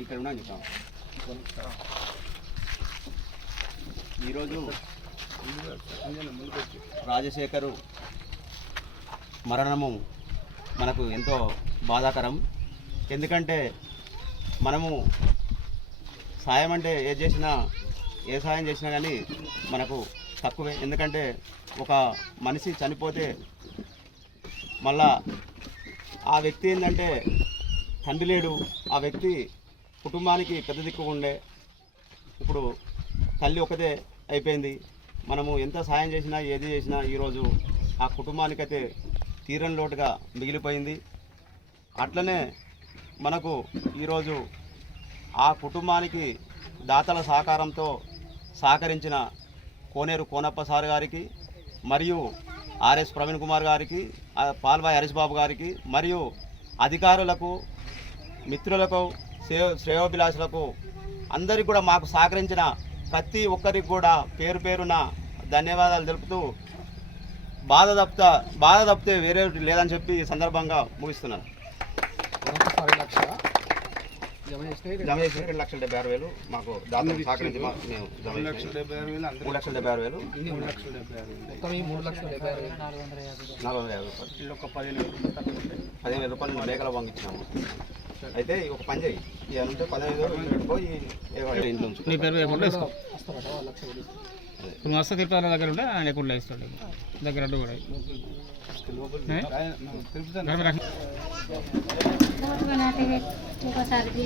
ఇక్కడ ఉన్నా చెప్తాం. ఈరోజు రాజశేఖరు మరణము మనకు ఎంతో బాధాకరం. ఎందుకంటే మనము సాయం అంటే ఏ సాయం చేసినా కానీ మనకు తక్కువే. ఎందుకంటే ఒక మనిషి చనిపోతే మళ్ళా ఆ వ్యక్తి ఏంటంటే తండ్రి లేడు, ఆ వ్యక్తి కుటుంబానికి పెద్ద దిక్కు ఉండే. ఇప్పుడు తల్లి ఒకటే అయిపోయింది. మనము ఎంత సాయం చేసినా ఏది చేసినా ఈరోజు ఆ కుటుంబానికైతే తీరని లోటుగా మిగిలిపోయింది. అట్లనే మనకు ఈరోజు ఆ కుటుంబానికి దాతల సహకారంతో సహకరించిన కోనేరు కోనప్ప సార్ గారికి, మరియు ఆర్ఎస్ ప్రవీణ్ కుమార్ గారికి, పాల్వాయి హరీష్ బాబు గారికి, మరియు అధికారులకు, మిత్రులకు, శ్రేయోభిలాషులకు అందరికీ కూడా మాకు సహకరించిన ప్రతి ఒక్కరికి కూడా పేరు పేరున ధన్యవాదాలు తెలుపుతూ బాధ తప్పితే వేరే లేదని చెప్పి ఈ సందర్భంగా ముగిస్తున్నాను. జమ చేసిన 2,76,000 మాకు దాదాపు సహకరించి మేము 3,76,000 15,000 రూపాయలు లేఖలో పంపించినాము. అయితే ఒక పని చేయి, ఇక ఉంటే 15,000 పెట్టుకోయి ఇంట్లో ఉంచు. నీ పేరు లేకుండా వేసుకో. నువ్వు వస్తా తిరుపతి దగ్గర ఉంటే ఆయన ఎక్కడ ఇస్తాడు దగ్గర అడ్డు కూడా ఇంకోసారి